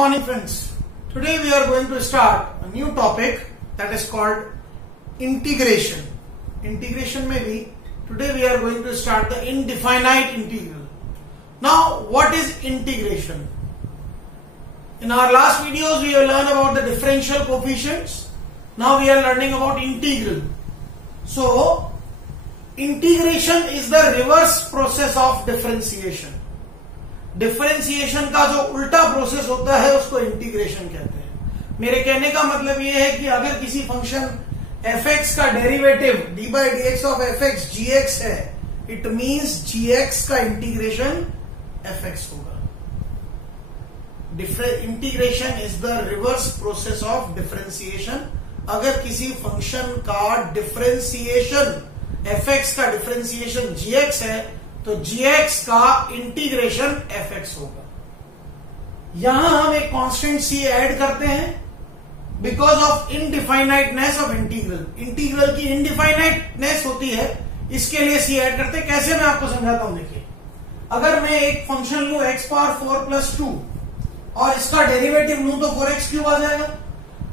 morning friends. Today we are going to start a new topic that is called integration. Integration में भी today we are going to start the indefinite integral. Now what is integration? In our last videos we have learned about the differential coefficients. Now we are learning about integral. So integration is the reverse process of differentiation. Differentiation का जो उल्टा process होता है उसको integration कहते हैं। मेरे कहने का मतलब ये है कि अगर किसी फंक्शन fx का derivative dy dx of fx gx है, इट मींस gx का इंटीग्रेशन fx होगा। Integration is the reverse process of differentiation. अगर किसी फंक्शन का डिफरेंशिएशन fx का डिफरेंशिएशन gx है तो gx का इंटीग्रेशन fx होगा। यहां हम एक कांस्टेंट c ऐड करते हैं because of indefiniteness of integral. Integral की इनडिफाइनाइटनेस होती है, इसके लिए c ऐड करते हैं। कैसे मैं आपको समझाता हूं। देखिए, अगर मैं एक फंक्शन लूं x पावर 4 प्लस 2 और इसका डेरिवेटिव लूं तो 4x क्यूब आ जाएगा,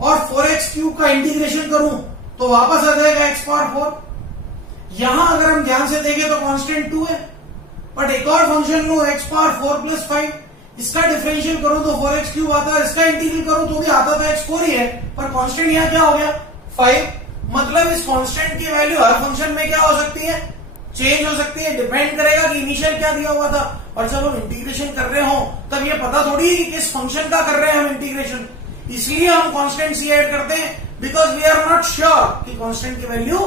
और 4x क्यूब का इंटीग्रेशन करूं तो वापस आ जाएगा x पावर 4। यहां अगर हम ध्यान से देखें तो कांस्टेंट 2 है, बट एक और फंक्शन लो x पावर 4 प्लस 5, इसका डिफरेंशियल करो तो 4x क्यूब आता है, इसका इंटीग्रल करो तो भी आता था x4 ही है, पर कांस्टेंट यहां क्या हो गया 5। मतलब इस कांस्टेंट की वैल्यू हर फंक्शन में क्या हो सकती है, चेंज हो सकती है। डिपेंड करेगा कि इनिशियल क्या दिया हुआ था, और जब हम इंटीग्रेशन कर रहे हो तब ये पता थोड़ी है कि किस फंक्शन का कर रहे हैं हम इंटीग्रेशन। इसलिए हम कांस्टेंट c ऐड करते हैं because we are not sure कि कांस्टेंट की वैल्यू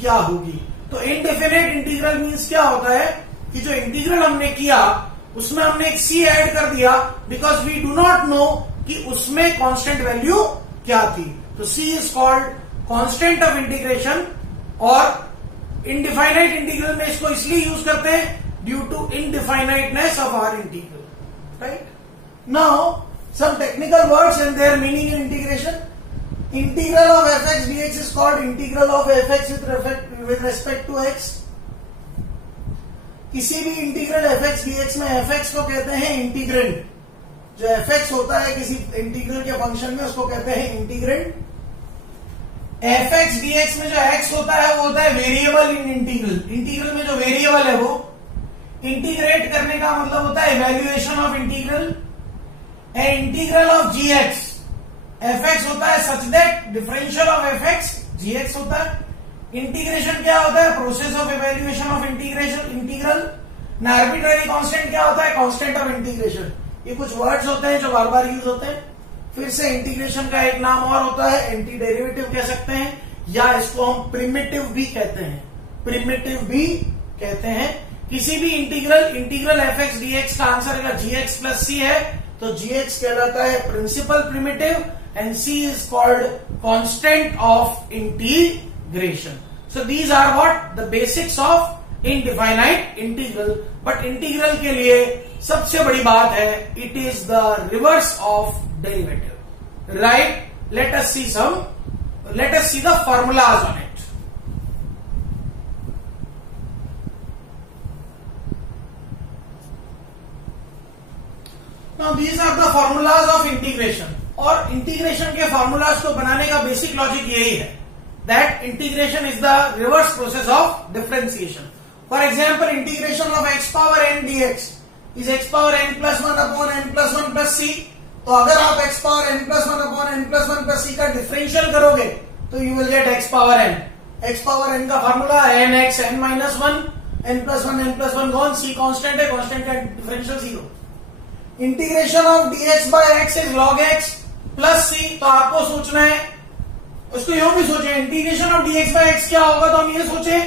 क्या होगी। तो इनडेफिनेट इंटीग्रल मीन्स क्या होता है कि जो इंटीग्रल हमने किया उसमें हमने एक c ऐड कर दिया because we do not know कि उसमें कांस्टेंट वैल्यू क्या थी। तो c is called constant of integration, और इनडिफाइनाइट इंटीग्रल में इसको इसलिए यूज करते हैं due to indefiniteness of our integral. Right now some technical words and their meaning in integration. Integral of fx dx is called integral of fx with respect to x। किसी भी integral fx dx में fx को कहते हैं integrand. जो fx होता है किसी इंटीग्रल के फंक्शन में उसको कहते हैं इंटीग्रेंड। fx dx में जो x होता है वो होता है वेरिएबल इन इंटीग्रल। इंटीग्रल में जो वेरिएबल है वो इंटीग्रेट करने का मतलब होता है evaluation of integral. Integral of gx fx होता है such that differential of fx gx होता है। इंटीग्रेशन क्या होता है, process of evaluation of integration integral. ना आर्बिट्ररी कांस्टेंट क्या होता है, कांस्टेंट ऑफ इंटीग्रेशन। ये कुछ वर्ड्स होते हैं जो बार बार यूज होते हैं। फिर से इंटीग्रेशन का एक नाम और होता है एंटी डेरिवेटिव कह सकते हैं, या इसको हम प्रिमिटिव भी कहते हैं। प्रिमिटिव भी कहते हैं किसी भी इंटीग्रल fx dx का आंसर अगर gx प्लस c है तो gx कहलाता है principal primitive and c is called constant of integration. So these are what the basics of indefinite integral. But integral के लिए सबसे बड़ी बात है it is the reverse of derivative. Right? Let us see the formulas on it. Now these are the formulas of integration. और integration के formulas को बनाने का बेसिक लॉजिक यही है that integration is the reverse process of differentiation. For example, integration of x power n dx is x power n plus 1 upon n plus 1 plus c. तो अगर आप x power n plus 1 upon n plus 1 plus c का differential करोगे तो you will get x power n. x power n का formula n x n minus 1 n plus 1 gone, c constant है, constant का differential 0. Integration of dx by x is log x plus c. तो आपको सोचना है, उसको यूं भी सोचे integration of dx by x क्या होगा, तो हम ये सोचे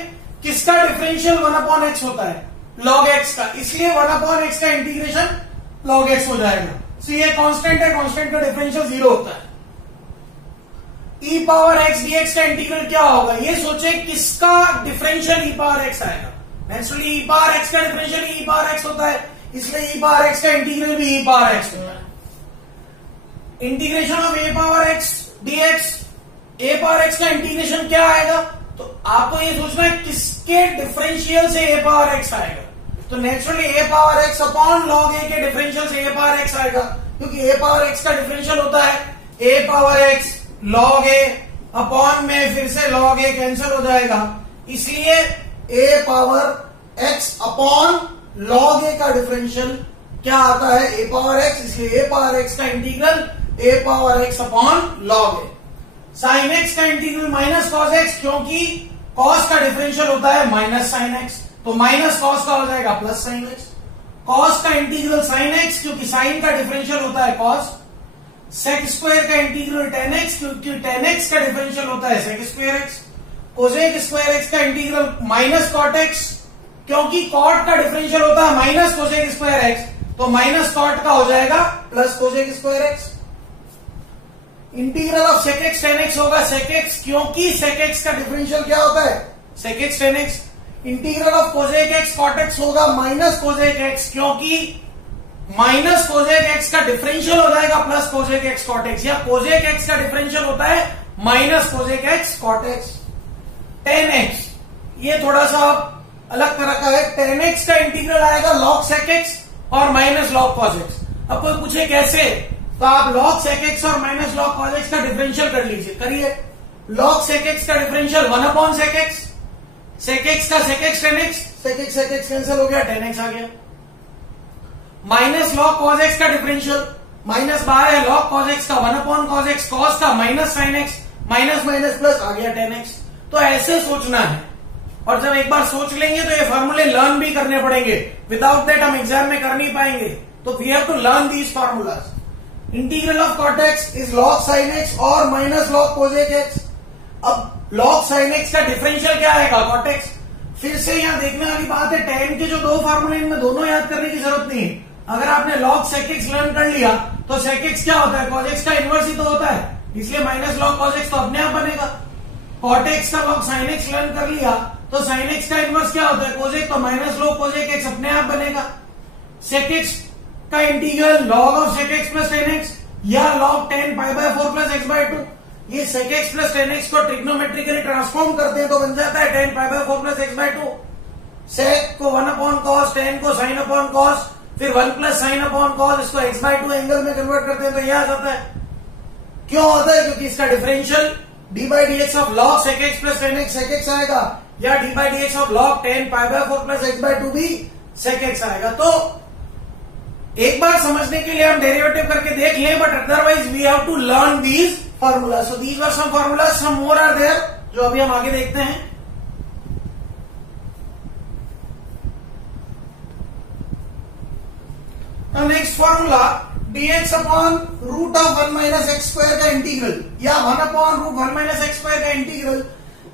किसका डिफरेंशियल 1 अपॉन x होता है, log x का, इसलिए 1 अपॉन x का इंटीग्रेशन log x हो जाएगा। तो ये कांस्टेंट है, कांस्टेंट का डिफरेंशियल 0 होता है। e पावर x dx का इंटीग्रल क्या होगा, ये सोचे किसका डिफरेंशियल e पावर x आएगा। नेचुरली e पावर x का डिफरेंशियल e पावर x होता है, इसलिए e पावर x का इंटीग्रल भी e पावर x होता है। Integration of a power x dx, a power x का इंटीग्रेशन क्या आएगा, तो आपको ये सोचना है किसके डिफरेंशियल से a पावर x आएगा। तो naturally a power x upon log a के डिफरेंशियल से a पावर x आएगा। क्योंकि ए पावर एक्स का डिफरेंशियल होता है ए पावर एक्स लॉग ए अपॉन में फिर से लॉग ए कैंसिल हो जाएगा, इसलिए ए पावर एक्स अपॉन लॉग ए का डिफरेंशियल क्या आता है ए पावर एक्स, इसलिए ए पावर एक्स का इंटीग्रल ए पावर एक्स अपॉन लॉग ए। साइन एक्स का इंटीग्रल माइनस कॉस एक्स, क्योंकि कॉस का डिफरेंशियल होता है माइनस साइन एक्स, तो माइनस कॉस का हो जाएगा प्लस साइन एक्स। कॉस का इंटीग्रल साइन एक्स, क्योंकि साइन का डिफरेंशियल होता है कॉस। सेक स्क्वायर का इंटीग्रल टेन एक्स, क्योंकि टेन एक्स का डिफरेंशियल होता है sec square x. Cosec square x का इंटीग्रल माइनस कॉट एक्स, क्योंकि कॉट का डिफरेंशियल होता है माइनस कोसेक स्क्वायर एक्स, तो माइनस कॉट का हो जाएगा plus cosec square x. Integral of sec x tan x होगा सेक एक्स, क्योंकि सेक एक्स का डिफरेंशियल क्या होता है sec x tan x. Integral of cosec x cot x होगा माइनस कोसेक एक्स, क्योंकि माइनस कोसेक एक्स का डिफरेंशियल हो जाएगा plus cosec x cot x, या कोसेक एक्स का डिफरेंशियल होता है minus cosec x cot x. Tan x ये थोड़ा सा अलग तरह का है, टेन एक्स का इंटीग्रल आएगा लॉग सेक एक्स और माइनस लॉग कॉस एक्स। अब कोई पूछे कैसे, तो आप लॉग सेक एक्स और माइनस लॉग कॉस एक्स का डिफरेंशियल कर लीजिए, करिए। लॉग सेक एक्स का differential 1 upon sec x, sec x का sec x tan x, sec x cancel हो गया, टेन एक्स आ गया। माइनस लॉग कॉस एक्स का डिफरेंशियल, माइनस बाहर है लॉग कॉस एक्स का 1 अपॉन कॉस एक्स, कॉस का minus sine x, minus minus plus आ गया टेन एक्स। तो ऐसे सोचना है, और जब एक बार सोच लेंगे तो ये फॉर्मूले लर्न भी करने पड़ेंगे, विदाउट दैट हम एग्जाम में कर नहीं पाएंगे, तो we have to learn these formulas. Integral of cot x is log sine x और माइनस लॉग कोसेक एक्स। अब लॉग साइन एक्स का डिफरेंशियल क्या आएगा कॉट एक्स। फिर से यहां देखने वाली बात है, tan के जो दो फार्मूले इनमें दोनों याद करने की जरूरत नहीं है। अगर आपने लॉग सेक एक्स लर्न कर लिया तो सेक एक्स क्या होता है कॉस एक्स का इनवर्स ही तो होता है, इसलिए माइनस लॉग कॉस एक्स तो अपने आप बनेगा। कॉट एक्स का लॉग साइन एक्स लर्न कर लिया तो साइन एक्स का इनवर्स क्या होता है कोसेक, तो माइनस लॉग कोसेक एक्स अपने आप बनेगा। सेक एक्स का integral log of sec x plus tan x या log tan pi by 4 plus x by 2, ये sec x plus tan x को ट्रिग्नोमेट्रिकली ट्रांसफॉर्म करते हैं तो बन जाता है tan pi by 4 plus x by 2। Sec को 1 अपॉन कॉस, टेन को साइन अपॉन कॉस, फिर 1 प्लस साइन अपॉन कॉस, इसको एक्स बाय 2 एंगल में कन्वर्ट करते हैं तो यह आ जाता है। क्यों होता है, क्योंकि इसका differential d by d x of log sec x plus tan x sec x आएगा, या d by d x of log tan pi by 4 plus x by 2 भी सेक एक्स आएगा। तो एक बार समझने के लिए हम डेरिवेटिव करके देख लें, but otherwise we have to learn these formula. So these are some formula, some more are there, जो अभी हम आगे देखते हैं। Next formula dx upon root of 1 minus x square का इंटीग्रल, या 1 upon root 1 minus x square का integral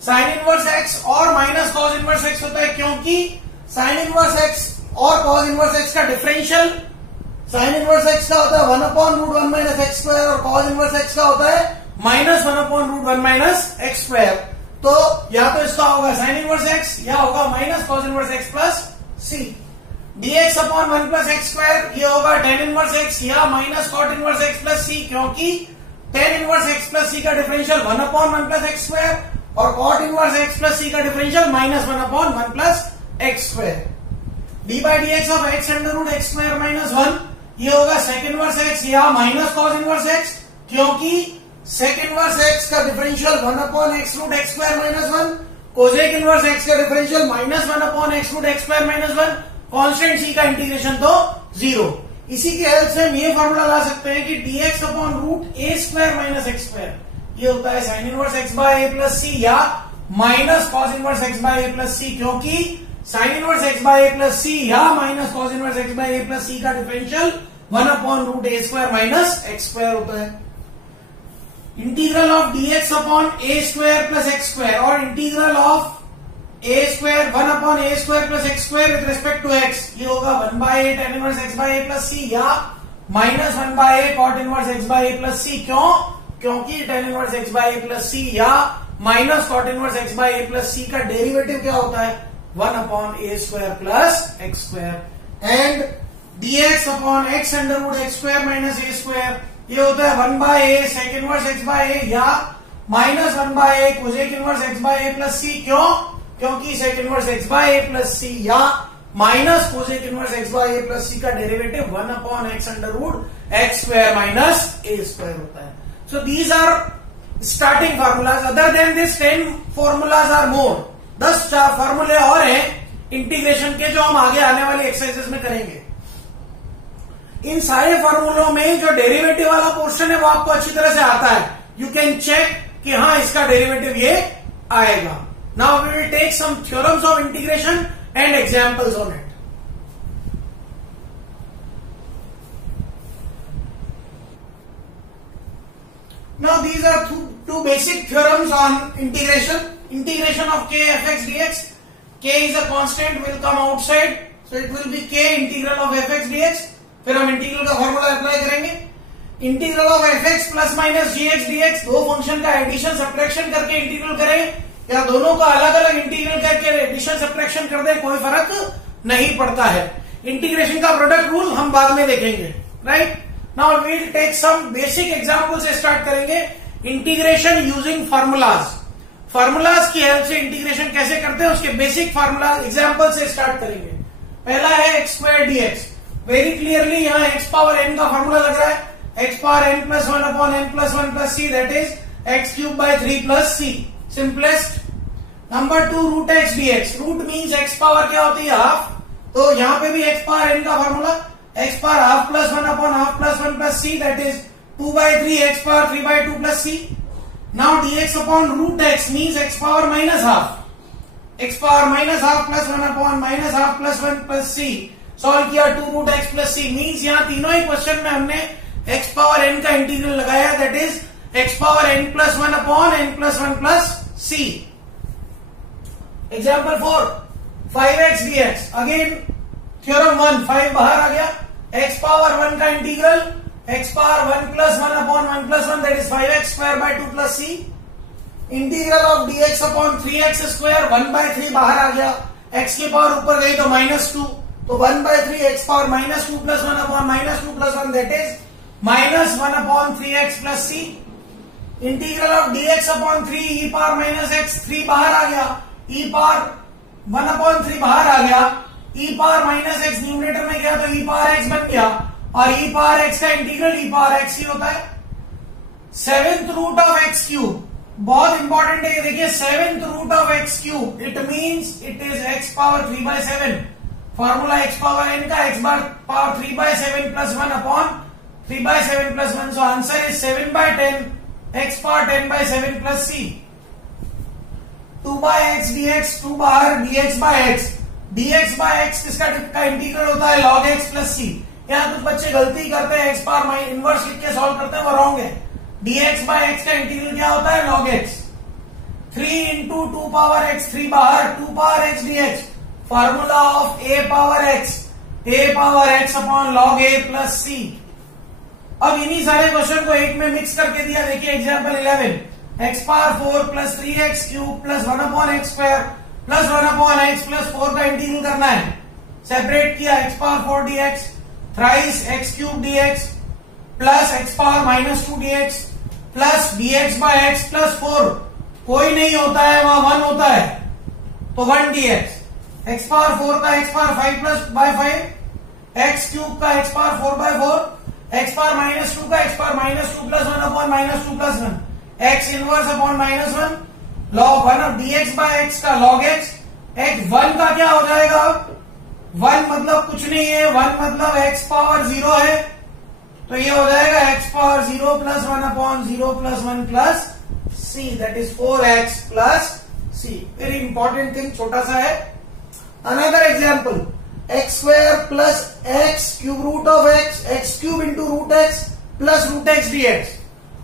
sine inverse x और माइनस कॉस इनवर्स एक्स होता है, क्योंकि साइन इनवर्स एक्स और कॉस इनवर्स एक्स का डिफरेंशियल साइन इनवर्स एक्स का होता है 1 upon root 1 minus x square और कॉस इनवर्स एक्स का होता है minus 1 upon root 1 minus x square. तो या तो इसका होगा साइन इनवर्स एक्स या होगा minus cos inverse x plus c. dx upon 1 plus x square ये होगा tan इनवर्स एक्स या minus cot inverse x plus c, क्योंकि tan inverse x plus c का differential 1 upon 1 plus x square और cot inverse x plus c का differential minus 1 upon 1 plus x square. D by d x of x under root x square minus 1 ये होगा sec inverse x या minus cos inverse x, क्योंकि sec inverse x का differential 1 upon x root x square minus 1, cosec inverse x का differential minus 1 upon x root x square minus 1, constant c का integration तो 0। इसी की help से हम ये फॉर्मूला ला सकते हैं कि dx upon root a square minus x square ये होता है sine inverse x by a plus c या minus cos inverse x by a plus c, क्योंकि sine inverse x by a plus c या minus cos inverse x by a plus c का differential 1 upon root a square minus x square होता है। Integral of dx upon a square plus x square और integral of a square 1 upon a square plus x square with respect to x ये होगा 1 by a tan inverse x by a plus c या minus 1 by a cot inverse x by a plus c. क्यों, क्योंकि tan inverse x by a plus c या minus cot inverse x by a plus c का derivative क्या होता है 1 upon a square plus x square. And dx upon x under root x square minus a square ये होता है 1 by a sec inverse x by a या minus 1 by a cosec inverse x by a plus c. क्यों, क्योंकि sec inverse x by a plus c या minus cosec inverse x by a plus c का derivative 1 upon x under root x square minus a square होता है. So these are starting formulas. Other than this 10 formulas are more. 10 फार्मूले और हैं integration के जो हम आगे आने वाली एक्सरसाइजेस में करेंगे. इन सारे फार्मूलों में जो डेरिवेटिव वाला पोर्शन है वो आपको अच्छी तरह से आता है. यू कैन चेक कि हाँ इसका डेरिवेटिव ये आएगा. Now we will take some theorems of integration and examples on it. Now these are two basic theorems on integration. Integration of k fx dx. K is a constant, will come outside, so it will be k integral of fx dx. फिर हम integral का formula apply करेंगे. Integral of fx plus minus gx dx. दो function का addition subtraction करके integral करें या दोनों का अलग अलग इंटीग्रल करके एडिशन सब्ट्रैक्शन कर दे, कोई फर्क नहीं पड़ता है. इंटीग्रेशन का प्रोडक्ट रूल हम बाद में देखेंगे. Right. Now we will take some basic example से स्टार्ट करेंगे. Integration using formulas. फार्मूलाज की हेल्प से इंटीग्रेशन कैसे करते हैं उसके बेसिक फार्मूला एग्जांपल से स्टार्ट करेंगे. पहला है x square dx. Very clearly यहाँ एक्स पावर एन का फार्मूला लग रहा है. X power n plus 1 upon n plus 1 plus c, that is x cube by 3 plus c. Simplest. Number 2 root x dx. Root means x power क्या होती है? Half. तो यहाँ पे भी एक्स पावर एन का formula x power half plus 1 upon half plus 1 plus c, that is 2 by 3 x power 3 by 2 plus c. Now dx upon root x means x power minus half. X power minus half plus 1 upon minus half plus 1 plus c. Solve किया 2 root x plus c means यहाँ तीनों ही question में हमने x power n का integral लगाया, that is x power n plus 1 upon n plus 1 plus c. Example 4 5x dx. Again theorem 1 5 बाहर आ गया. x पावर 1 का integral x power 1 plus 1 upon 1 plus 1, that is 5x square by 2 plus c. Integral of dx upon 3x square 1 by 3 बाहर आ गया. x की power ऊपर गई तो -2, तो 1 by 3 x power -2 plus 1 upon -2 plus 1, that is -1 upon 3x plus c. Integral of dx upon 3 e power -x 3 बाहर आ गया. e पावर 1 अपॉन 3 बाहर आ गया. e पावर -x न्यूमरेटर में गया तो e पावर x बन गया और e पावर x का इंटीग्रल e पावर x ही होता है. 7th root of x cube बहुत इंपॉर्टेंट है. ये देखिए 7th root of x cube, it means it is x power 3 by 7. Formula x power n का x power 3 by 7 plus 1 upon 3 by 7 plus 1. So answer is 7 by 10 x power 10 by 7 plus c. 2 by x dx, 2 बाहर dx by x. dx by x किसका integral होता है? log x plus c. यहाँ कुछ बच्चे गलती करते हैं, x पावर माइनस इनवर्स लिख के सॉल्व करते हैं, वो रॉन्ग है. dx by x का इंटीग्रल क्या होता है? log x. 3 into 2 power x, 3 बाहर 2 power x dx. Formula of a power x upon log a plus c. अब इन्हीं सारे क्वेश्चन को एक में मिक्स करके दिया. देखिए example 11. x power 4 plus 3x cube plus 1 upon x square plus 1 upon x plus 4 का इंटीग्रल करना है. सेपरेट किया. x power 4 dx thrice x cube dx plus x power -2 dx plus dx by x plus 4. कोई नहीं होता है, वहां 1 होता है तो 1 dx. x पावर 4 का x power 5 plus by 5, x cube का x power 4 by 4, x power -2 का x power -2 plus 1 upon -2 plus 1, x inverse upon -1 log 1 of dx by x का log x. x 1 का क्या हो जाएगा? 1 मतलब कुछ नहीं है, 1 मतलब x पावर 0 है, तो ये हो जाएगा x power 0 plus 1 upon 0 plus 1 plus c, that is 4x plus c. Very important thing, छोटा सा है. Another example x square plus x cube root of x cube into root x plus root x dx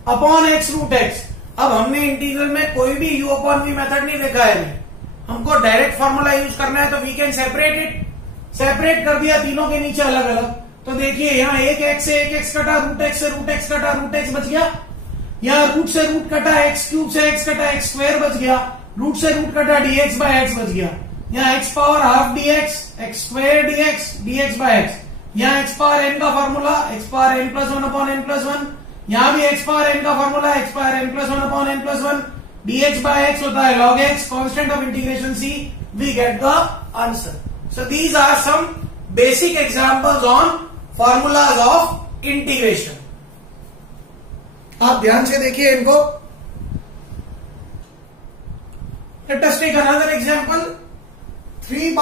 upon x root x. अब हमने integral में कोई भी u upon v method नहीं देखा है. हमको डायरेक्ट फॉर्मूला यूज करना है, तो we can separate it. Separate कर दिया तीनों के नीचे अलग अलग. तो देखिए यहाँ एक x से एक x कटा, रूट x से रूट x कटा, रूट x बच गया. यहाँ रूट से रूट कटा, x क्यूब से x कटा, x स्क्वायर बच गया. रूट से रूट कटा, dx बाय x बच गया. यहाँ x power half dx, x square dx, dx by x. यहाँ x पावर n का formula x power n plus 1 upon n plus 1. यहाँ भी x पावर n का formula x power n plus 1 upon n plus 1. dx by x होता है log x, constant of integration c. We get the answer. So these are some basic examples on formulas of integration. आप ध्यान से देखिए इनको. Let us take another example. 3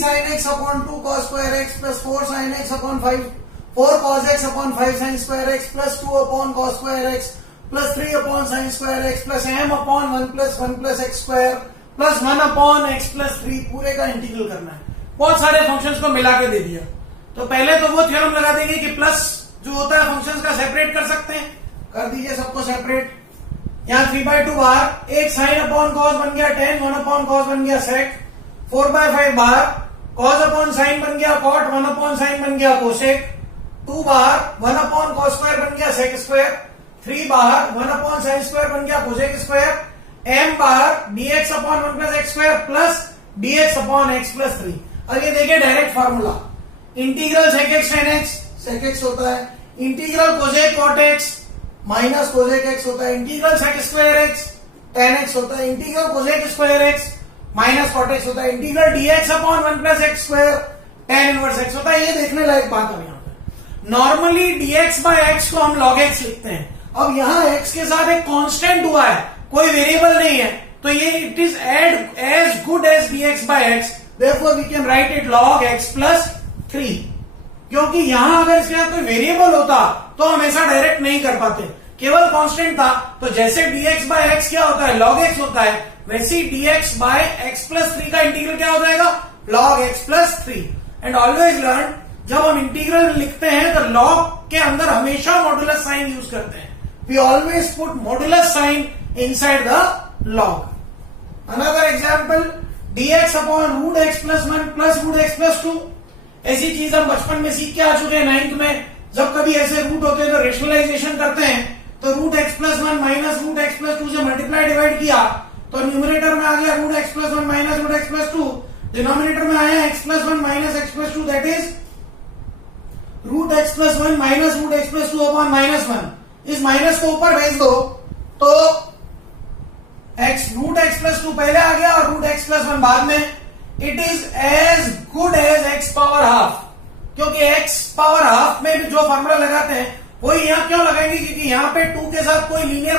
sin x upon 2 cos square x plus 4 sin x upon 4 cos x upon 5 sin square x plus 2 upon cos square x plus 3 upon sin square x plus m upon 1 plus x square plus 1 upon x plus 3 पूरे का integral करना है. बहुत सारे functions को मिला के दे दिया. तो पहले तो वो थ्योरम लगा देंगे कि प्लस जो होता है फंक्शंस का सेपरेट कर सकते हैं. कर दीजिए सबको सेपरेट. यहाँ 3/2 बाहर, एक साइन अपॉन कॉस बन गया tan, 1 अपॉन कॉस बन गया sec, 4/5 बाहर, कॉस अपॉन साइन बन गया कॉट, 1 अपॉन साइन बन गया कोसेक, 2 बाहर, 1 अपॉन कॉस स्क्वायर बन गया सेक स्क्वायर, 3 बाहर, 1 अपॉन साइन स्क्वायर बन गया कोसेक स्क्वायर, m बाहर dx upon 1 plus x square plus dx upon x plus 3. अब ये देखिए direct formula. Integral sec x tan x sec x होता है, integral cosec cot x minus cosec x होता है, integral sec square x tan x होता है, integral cosec square x minus cot x होता है, integral dx upon 1 plus x square tan inverse x होता है. ये देखने लायक बात है. यहाँ पे नॉर्मली dx बाय x को हम log x लिखते हैं. अब यहाँ x के साथ एक कांस्टेंट हुआ है, कोई वेरिएबल नहीं है, तो ये it is as good as dx by x. Therefore we can write it log x plus 3. क्योंकि यहां अगर इसके साथ कोई वेरिएबल होता तो हम ऐसा डायरेक्ट नहीं कर पाते. केवल कांस्टेंट था, तो जैसे dx बाय x क्या होता है log x होता है, वैसे ही dx बाय x प्लस 3 का इंटीग्रल क्या हो जाएगा log x plus 3. And always learn, जब हम इंटीग्रल लिखते हैं तो log के अंदर हमेशा मॉडुलस साइन यूज करते हैं. We always put modulus sign inside the log. Another example, dx upon root x plus 1 plus root x plus 2. ऐसी चीज हम बचपन में सीख के आ चुके हैं 9th में. जब कभी ऐसे रूट होते हैं तो रेशनलाइजेशन करते हैं, तो root x plus 1 minus root x plus 2 से मल्टीप्लाई डिवाइड किया तो न्यूमरेटर में आ गया root x plus 1 minus root x plus 2. Denominator में आया x plus 1 minus x plus 2, that is root x plus 1 minus root x plus 2 upon minus 1. इस minus को ऊपर भेज दो तो रूट एक्स प्लस 2 पहले आ गया और रूट एक्स प्लस 1 बाद में. It is as good as x power half. क्योंकि एक्स पावर हाफ में भी जो फॉर्मूला लगाते हैं वही यहां क्यों लगाएंगे, क्योंकि यहां पे 2 के साथ कोई लीनियर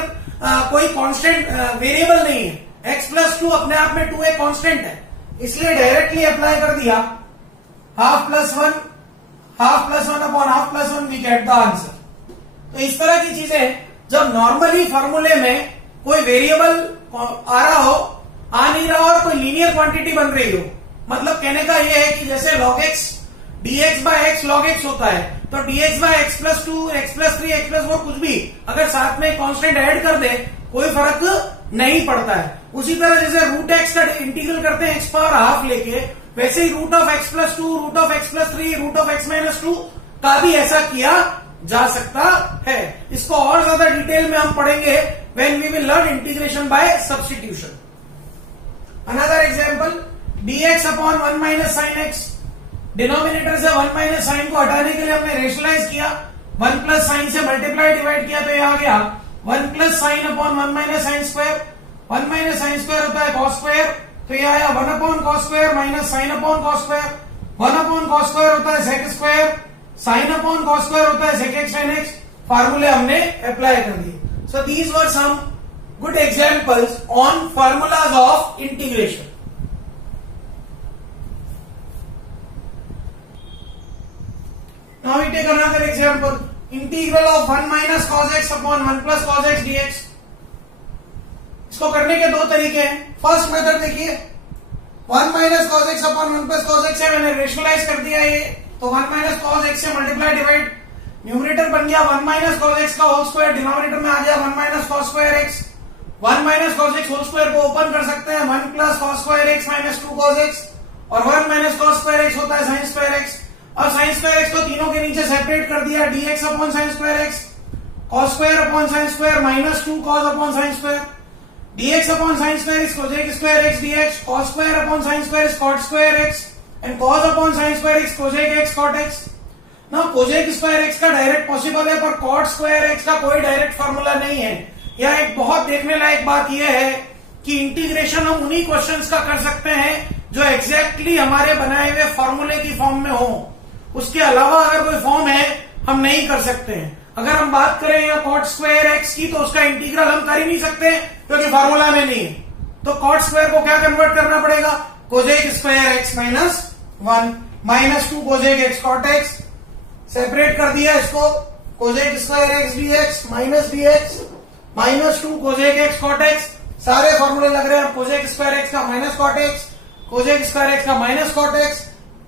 कोई कांस्टेंट वेरिएबल नहीं है. x प्लस 2 अपने आप में 2 एक कांस्टेंट है, इसलिए डायरेक्टली अप्लाई कर दिया. Half plus 1 upon half plus 1, we get the answer. तो इस तरह की चीजें जब नॉर्मली फॉर्मूले में कोई वेरिएबल आ रहा हो, आ नहीं रहा हो और कोई लीनियर क्वांटिटी बन रही हो, मतलब कहने का यह है कि जैसे log x dx by x log x होता है, तो dx by x plus 2 x plus 3 x plus 4 कुछ भी अगर साथ में कांस्टेंट ऐड कर दे कोई फर्क नहीं पड़ता है. उसी तरह जैसे रूट एक्स का इंटीग्रल करते हैं एक्स पावर हाफ लेके, वैसे ही root of x plus 2, root of x plus 3, root of x minus 2 का भी ऐसा किया जा सकता है. इसको और ज्यादा डिटेल में हम पढ़ेंगे when we will learn integration by substitution. Another example, dx upon 1 minus sine x. Denominator से 1 माइनस साइन को हटाने के लिए हमने रेशनलाइज किया, 1 प्लस साइन से मल्टीप्लाई डिवाइड किया तो ये आ गया 1 plus sine upon 1 minus sine square. 1 minus sine square होता है कॉस स्क्वायर, तो ये आया 1 upon cos square minus sine upon cos square. 1 upon cos square होता है sec square, sine upon cos square होता है सेक एक्स साइन एक्स. फार्मूले हमने अप्लाई कर दिए. So these were some good examples on formulas of integration. Now we take another example. Integral of 1 minus cos x upon 1 plus cos x dx. इसको करने के दो तरीके हैं. फर्स्ट मेथड देखिए, 1 minus cos x upon 1 plus cos x है, मैंने rationalise कर दिया ये, तो 1 माइनस cos x से मल्टीप्लाई डिवाइड, न्यूमरेटर बन गया 1 माइनस cos x का होल स्क्वायर, डिनोमिनेटर में आ गया 1 minus cos square x. 1 minus cos x whole square को ओपन कर सकते हैं, 1 plus cos square x minus 2 cos x, और 1 माइनस cos स्क्वायर x होता है साइन स्क्वायर x. और साइन स्क्वायर x को तीनों के नीचे सेपरेट कर दिया, dx upon sine square x, cos square upon sine square minus 2 cos upon sine square, dx upon sine square is cosec square x dx, cos square upon sine square is cot square x, and cos upon sine square is cosec x cot x. ना cosec square x का direct possible है, पर cot square x का कोई direct formula नहीं है. यह एक बहुत देखने लायक बात यह है कि इंटीग्रेशन हम उन्हीं क्वेश्चंस का कर सकते हैं जो एग्जैक्टली हमारे बनाए हुए फॉर्मूले की फॉर्म में हो। उसके अलावा अगर कोई फॉर्म है हम नहीं कर सकते हैं। अगर हम बात करें यहाँ कॉट स्क्वायर एक्स की, तो उसका इंटीग्रल हम कर ही नहीं सकते क्योंकि फॉर्मूला में नहीं है। तो कॉट स्क्वायर को क्या कन्वर्ट करना पड़ेगा, cosec square x minus 1 minus 2 cosec x cot x, separate कर दिया इसको, cosec square x dx minus dx minus 2 cosec x cot x. सारे फॉर्मूले लग रहे हैं, कोजेक स्क्वायर एक्स का minus cot x, cosec square x का माइनस कॉट एक्स,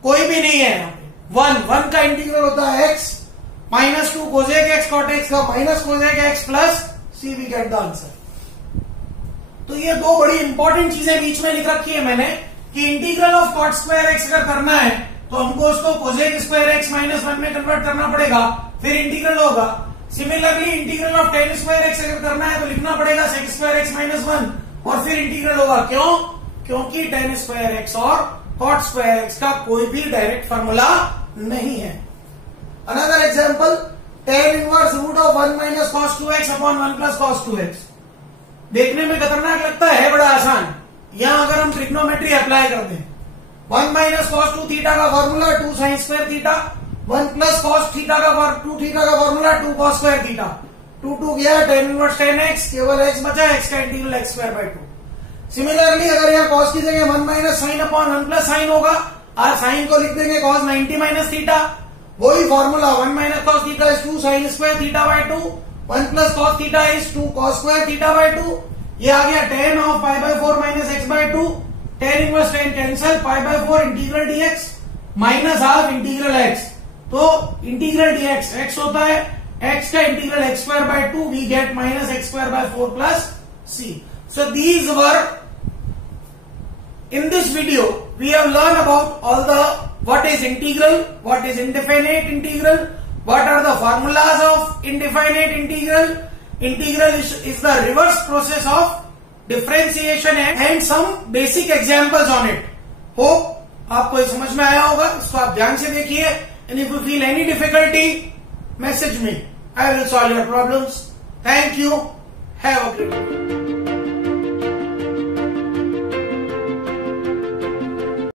कोई भी नहीं है यहाँ पे। 1 का इंटीग्रल होता है x minus 2 cosec x cot x का minus cosec x plus c, we get the answer. तो ये दो बड़ी इंपॉर्टेंट चीजें बीच में लिख रखी है मैंने कि integral of cot square x अगर करना है तो हमको उसको कोजेक स्क्वायर एक्स माइनस 1 में कन्वर्ट करना पड़ेगा, फिर इंटीग्रल होगा। Similarly integral of ten square x अगर करना है तो लिखना पड़ेगा सेक स्क्वायर एक्स माइनस 1 और फिर इंटीग्रल होगा। क्यों? क्योंकि टेन स्क्वायर एक्स और कॉट स्क्वायर एक्स का कोई भी डायरेक्ट फॉर्मूला नहीं है। Another example, tan inverse root of 1 minus cos 2x upon 1 plus cos 2x। देखने में खतरनाक लगता है, बड़ा आसान। यहां अगर हम ट्रिग्नोमेट्री अप्लाई करते हैं, 1 माइनस कॉस 2 थीटा का formula 2 sine square theta, 1 plus cos theta का 2 थीटा का फॉर्मूला 2 कॉस स्क्वायर थीटा। 2 गया, टेन इनवर्स 10x, केवल x बचा, x का integral x square by 2। Similarly अगर यहाँ कॉस की जगह 1 minus sine upon 1 plus sine होगा, और साइन को लिख देंगे कॉस 90 माइनस थीटा। वही formula 1 minus cos theta is 2 sine square theta by 2, 1 plus cos theta is 2 cos square theta by 2। ये आ गया tan of pi by 4 minus x by 2, tan inverse 10 cancel, pi by 4 integral dx minus half integral x. तो integral dx x होता है, x का integral x square by 2, we get minus x square by 4 plus C. So these were in this video we have learned about all the what is integral, what is indefinite integral, what are the formulas of indefinite integral. Integral is the reverse process of differentiation and some basic examples on it. Hope आपको समझ में आया होगा, इसको आप ध्यान से देखिए। And if you feel any difficulty, message me. I will solve your problems. Thank you. Have a great day.